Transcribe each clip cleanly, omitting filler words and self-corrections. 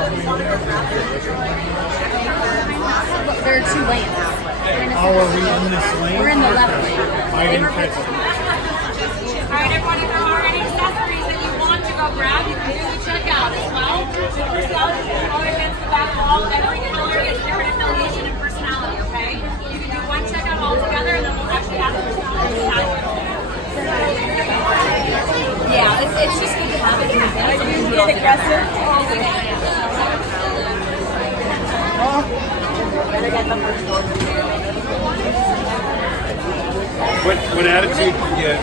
There are 2 lanes. Oh, are we in this lane? We're in the left lane. I didn't catch it. Alright, everyone, if there are any accessories that you want to go grab, you can do the checkout as well. For sale, you can color against the back wall. Every color is different affiliation and personality, okay? You can do one checkout all together, and then we'll actually add the personality tag with it. Yeah, it's just good to have it. You get aggressive. What attitude do you get?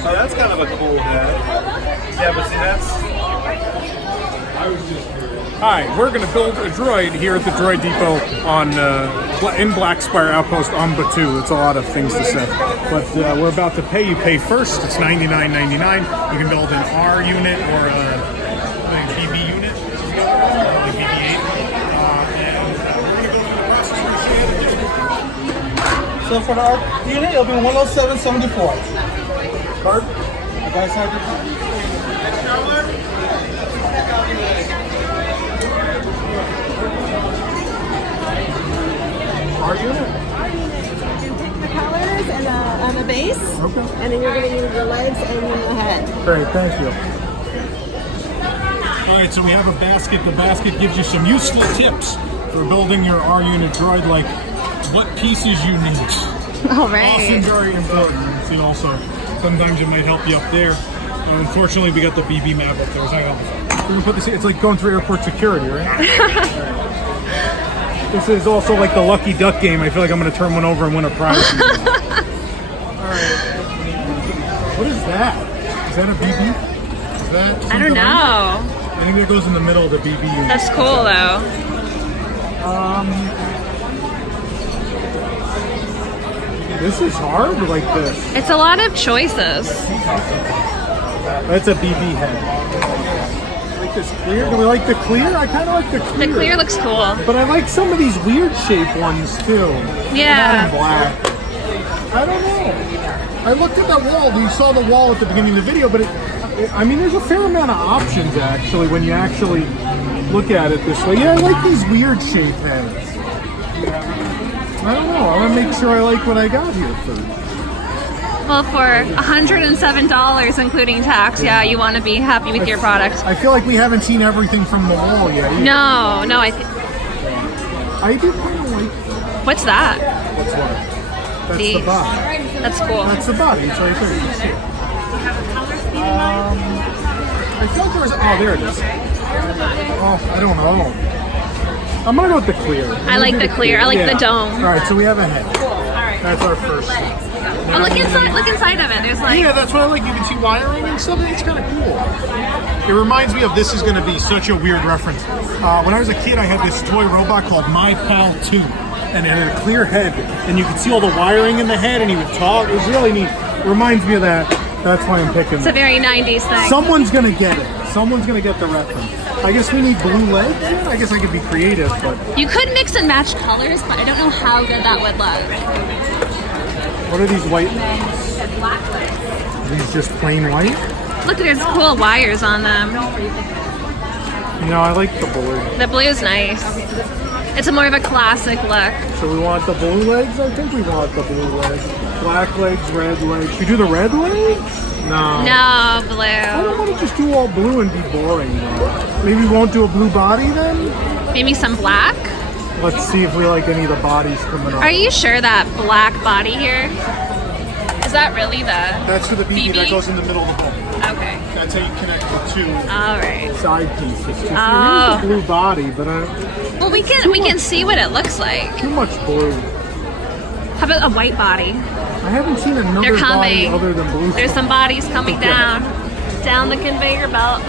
Oh, that's kind of a cool head. Yeah, but see, that's... I was just curious. Hi, we're going to build a droid here at the Droid Depot on in Black Spire Outpost on Batu. It's a lot of things to say. But we're about to pay. You pay first. It's $99.99. You can build an R unit or a BB unit. Like BB-8. And we're going to go through the process and see how to do it. So for the art unit, it'll be 107.74. Card? You guys have your card? R unit? You pick the colors and on the base, Okay. and then you're going to use your legs and your head. Great, thank you. All right, so we have a basket. The basket gives you some useful tips for building your R unit droid, like what pieces you need. All Also right. very important. And also, sometimes it might help you up there. Unfortunately, we got the BB map up there. Hang on. We're gonna put this. It's like going through airport security, right? This is also like the Lucky Duck game. I feel like I'm gonna turn one over and win a prize. All right. What is that? Is that a BB? Is that? I don't know. I think that goes in the middle of the BB unit. That's cool though. This is hard like this. It's a lot of choices. That's a BB head. Like this clear? Do we like the clear? I kind of like the clear. The clear looks cool. But I like some of these weird shaped ones too. Yeah. Not in black. I don't know. I looked at that wall. You saw the wall at the beginning of the video, but I mean, there's a fair amount of options actually when you actually look at it this way. Yeah, I like these weird shaped heads. I don't know. I want to make sure I like what I got here first. Well, for $107, including tax, yeah, you want to be happy with your product. I feel like we haven't seen everything from the wall yet either. No, I do kind of like... What's that? What's what? That's These. the body. That's cool. That's the body. It's right there. You can see it. I feel like there was... Oh, there it is. Oh, I don't know. I'm going to go with the clear. I like the clear. I like the dome. All right, so we have a head. That's our first. Oh, look inside! Look inside of it. There's like Yeah, that's what I like. You can see wiring and stuff. It's kind of cool. It reminds me of, this is going to be such a weird reference. When I was a kid, I had this toy robot called My Pal 2. And it had a clear head. And you could see all the wiring in the head, and he would talk. It was really neat. It reminds me of that. That's why I'm picking it's a very 90s thing. Someone's going to get it. Someone's going to get the reference. I guess we need blue legs. I guess I could be creative, but... You could mix and match colors, but I don't know how good that would look. What are these white legs? Are these just plain white? Look, there's cool wires on them. You know, I like the blue. The blue's nice. It's a more of a classic look. So we want the blue legs? I think we want the blue legs. Black legs, red legs. Should we do the red legs? No. No, I blue. don't want to just do all blue and be boring, though. Maybe we won't do a blue body then? Maybe some black? Let's see if we like any of the bodies coming up. Are you sure that black body here? Is that really the... That's for the BB BB? that goes in the middle of the hole. Okay. That's how you connect the two Alright. side pieces. Just Oh. here's the blue body, but Well, we can see what it looks like. too much blue. How about a white body? I haven't seen another They're body coming. other than blue. There's some bodies coming down the conveyor belt.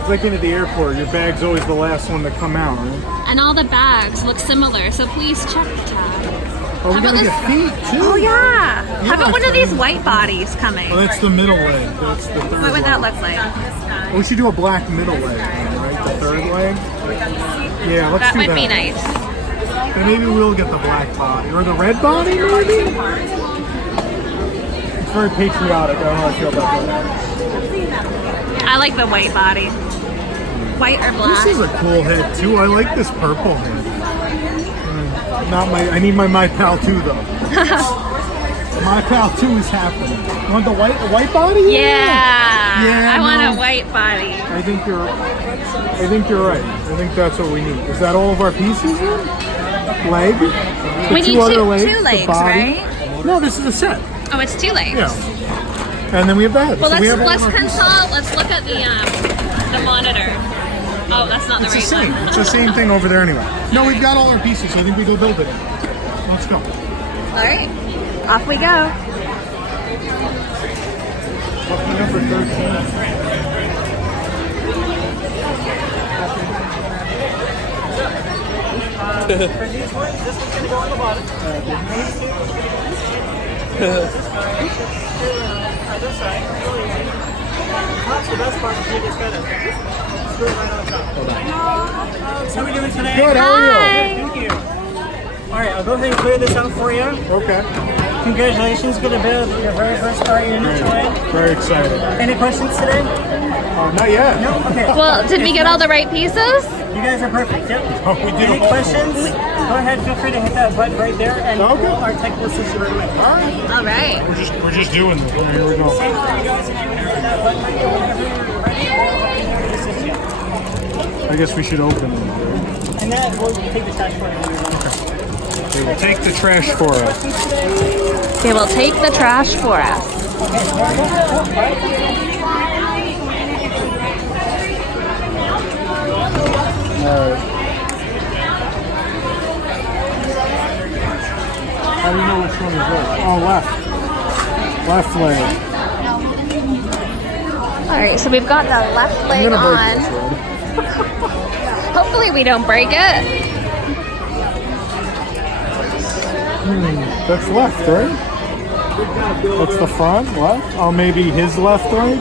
It's like being at the airport. Your bag's always the last one to come out, right? And all the bags look similar, so please check the tag. Oh, we How gotta about get feet too. Oh yeah. How about one of that's these white bodies coming? Oh, that's the middle leg. That's the third What would that leg. look like? We should do a black middle leg, right? The third leg. Yeah, let's That do would that. be nice. Then maybe we'll get the black body or the red body, maybe. It's very patriotic. I don't know how I feel about that. I like the white body. White or black? This is a cool head too. I like this purple head. Not my. I need my Pal 2 though. My Pal 2 is happening. You want the white body? Yeah. Yeah, I want no. a white body. I think you're right. I think that's what we need. Is that all of our pieces then? Leg? The We need other two legs, the legs, body? right? No, this is a set. Oh, it's 2 legs. Yeah. And then we have that. Well, So we have all let's of our pieces. consult. Let's look at the monitor. Oh, that's not It's the the right same. one. It's the same thing over there anyway. No, we've got all our pieces. So I think we go build it. Let's go. All right, off we go. Lucky number 13. For these ones, this one's gonna go on the bottom. Other side. Top's the best part, because you just gotta screw it right on top. How are we doing today? Good, how are you? Hi. Thank you. Alright, I'll go ahead and clear this out for you. Okay. Congratulations, gonna build your very first car unit today. Very excited. Any questions today? Not yet. No? Okay. Well, did we get all the right pieces? You guys are perfect, yep. Oh, we did Any all questions? Go ahead, feel free to hit that button right there and Okay. we'll our technical assist you right away. All right. All right. We're just doing this. Here we go. Same for you guys, if you hit that button right there whenever you're ready, we'll assist you. I guess we should open it. And that will take the time for you. They will take the trash for us. They will take the trash for us. How do you know which one is which? Oh, left. Left leg. All right, so we've got the left I'm leg gonna break on. this leg. Hopefully we don't break it. That's left, right? That's the front, left? Oh, maybe his left leg?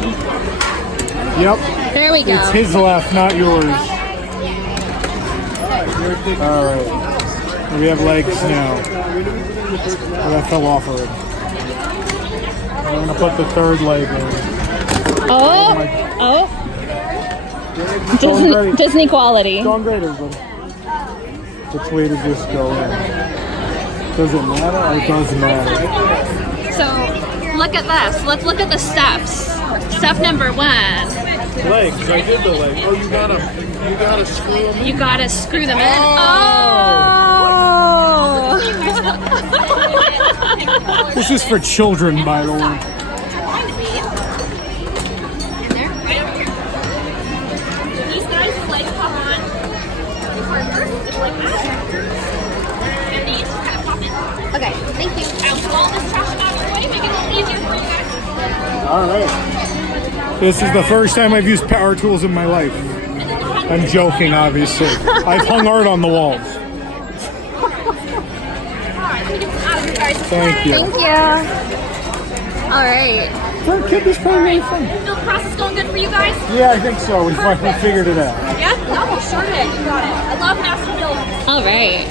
Yep. There we go. It's his left, not yours. Alright. We have legs now. Oh, that fell off already. I'm gonna put the third leg in. Oh, oh. Ready. Disney quality. Going great, everybody. Which way does this go in? Does it matter? It does matter. So look at this. Let's look at the steps. Step number 1. Legs, I did the leg. Oh, you gotta screw them in. You gotta screw them in. Oh! This is for children, by the way. These guys, the legs pop on. Just like that. And these kind of pop in. Okay, thank you. I'll pull all this trash out of the way, make it a little easier for you guys. Alright. This is the first time I've used power tools in my life. I'm joking, obviously. I've hung art on the walls. Thank you. Thank you. All right. For a kid, this is probably really fun. Build process going good for you guys? Yeah, I think so. We finally figured it out. Yeah? No, we sure did. You got it. I love master builders. All right.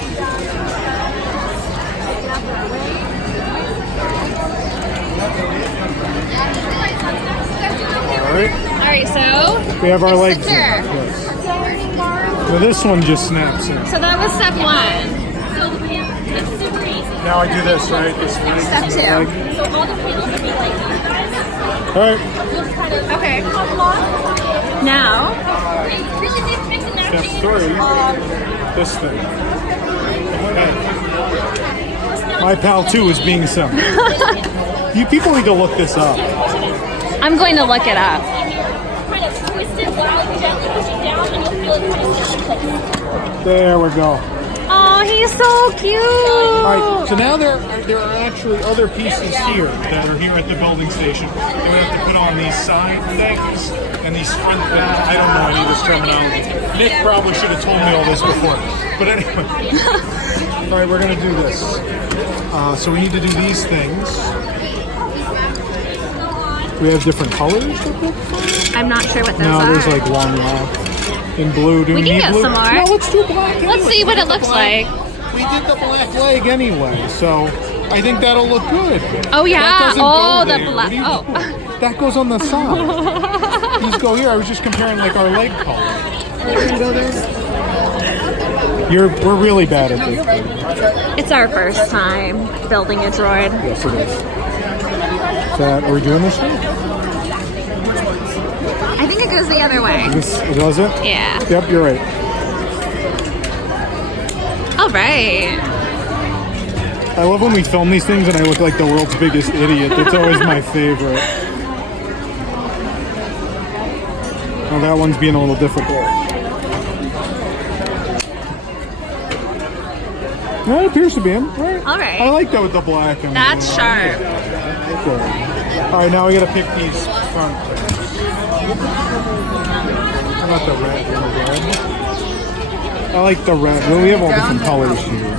Alright. All right, so We have our it's legs in. secure. Yes. Now this one just snaps in. So that was step 1. So the panel, it's super easy. Now I do this, right? This Step 2. So all the panels will be like these guys. Alright. You'll just kind of Okay. come along. Now, Really big mix and Step matching. 3. This thing. Okay. My Pal 2 is being sent. You people need to look this up. I'm going to look it up. Kind of twist it while gently pushing down, and you'll feel it kind of set in place. There we go. Oh, Oh, he's so cute. All right, so now there are actually other pieces here that are here at the building station. And we have to put on these side decks and these front decks. I don't know any of this terminology. Nick probably should have told me all this before. But anyway. All right, we're going to do this. So we need to do these things. We have different colors. I'm not sure what those No, are. there's like one left. In blue. Do We can need get blue? some more. No, let's do black. Let's anyway. see what it looks like. We did the black leg anyway, so I think that'll look good. Oh yeah. That doesn't Oh, go the there. black. What are you Oh. doing? That goes on the side. Just go here. I was just comparing like our leg color. We're really bad at this. It's our first time building a droid. Yes, it is. Are we doing this thing? I think it goes the other way. Does it? Yeah. Yep, you're right. All right. I love when we film these things and I look like the world's biggest idiot. That's always my favorite. Well, that one's being a little difficult. No, it appears to be him. Right. All right. I like that with the black. And That's sharp. Good. All right, now we gotta pick these front. How about the red? I like the red. Well, we have all different colors here.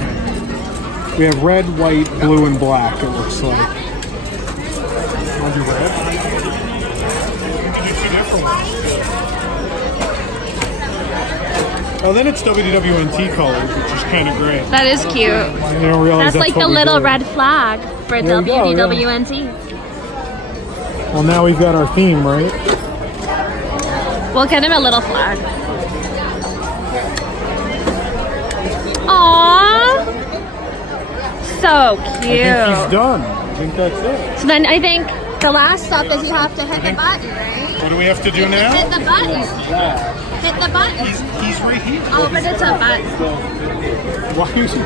We have red, white, blue, and black. It looks like. Want to do red? We can do two different ones. Oh, then it's WWNT colors, which is kind of great. That is cute. You don't realize That's like the what we little do. red flag for There you go, yeah. WDWNT. Well, now we've got our theme, right? We'll get him a little flag. Aww. So I think cute. he's done. I think that's it. So then I think the last step is you have to hit the button, right? What do we have to do now? Hit the button. Hit the button. He's right here. Oh, but it's a button. Why is he?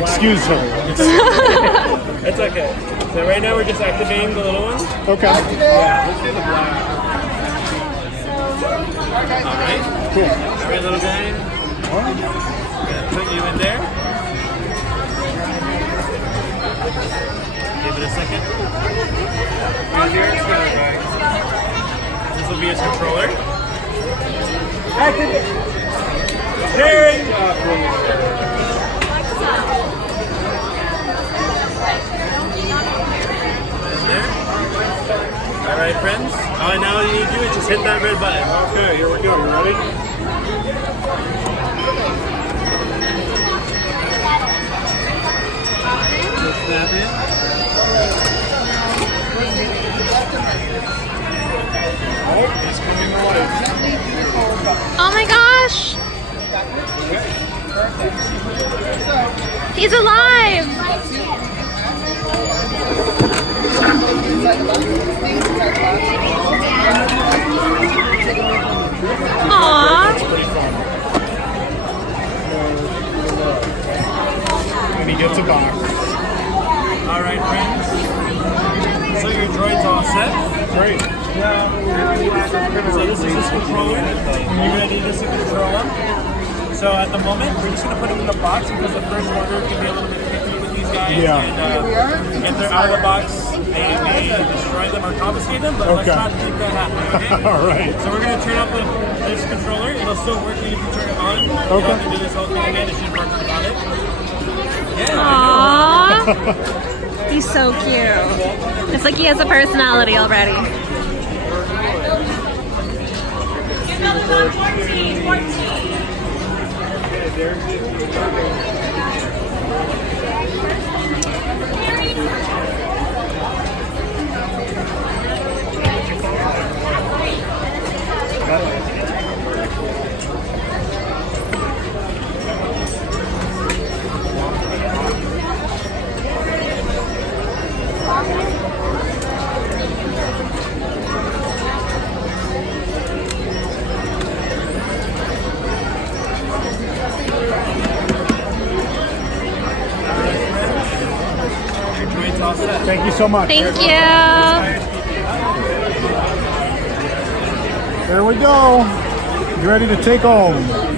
Excuse her. It's okay. So right now we're just activating the little one. Okay. Yeah, let's do the black. Alright. Cool. Alright, little guy. Gonna put you in there. Give it a second. Right here, it's gonna this will be his controller. Activate! Very good. Alright, friends. All now you need to do is just hit that red button. Okay, here we go. You ready? Just snap in. Oh, he's coming away. Oh my gosh. He's alive. Aww. And he gets a box. Alright, friends. So your droid's all set. Great. So this is his controller. You're ready to control him. So at the moment, we're just going to put him in the box because the first order can be a little bit tricky with these guys. Yeah. And if they're out of the box, they may destroy them or confiscate them, but let's Okay. not make that happen, okay? All right. So we're going to turn up this controller. It'll still work when you can turn it on. You don't Okay. have to do this whole thing again. It should work without it. Yeah. Aww. He's so cute. It's like he has a personality already. Give them about 14. Thank you so much. Thank you. There we go. You ready to take home?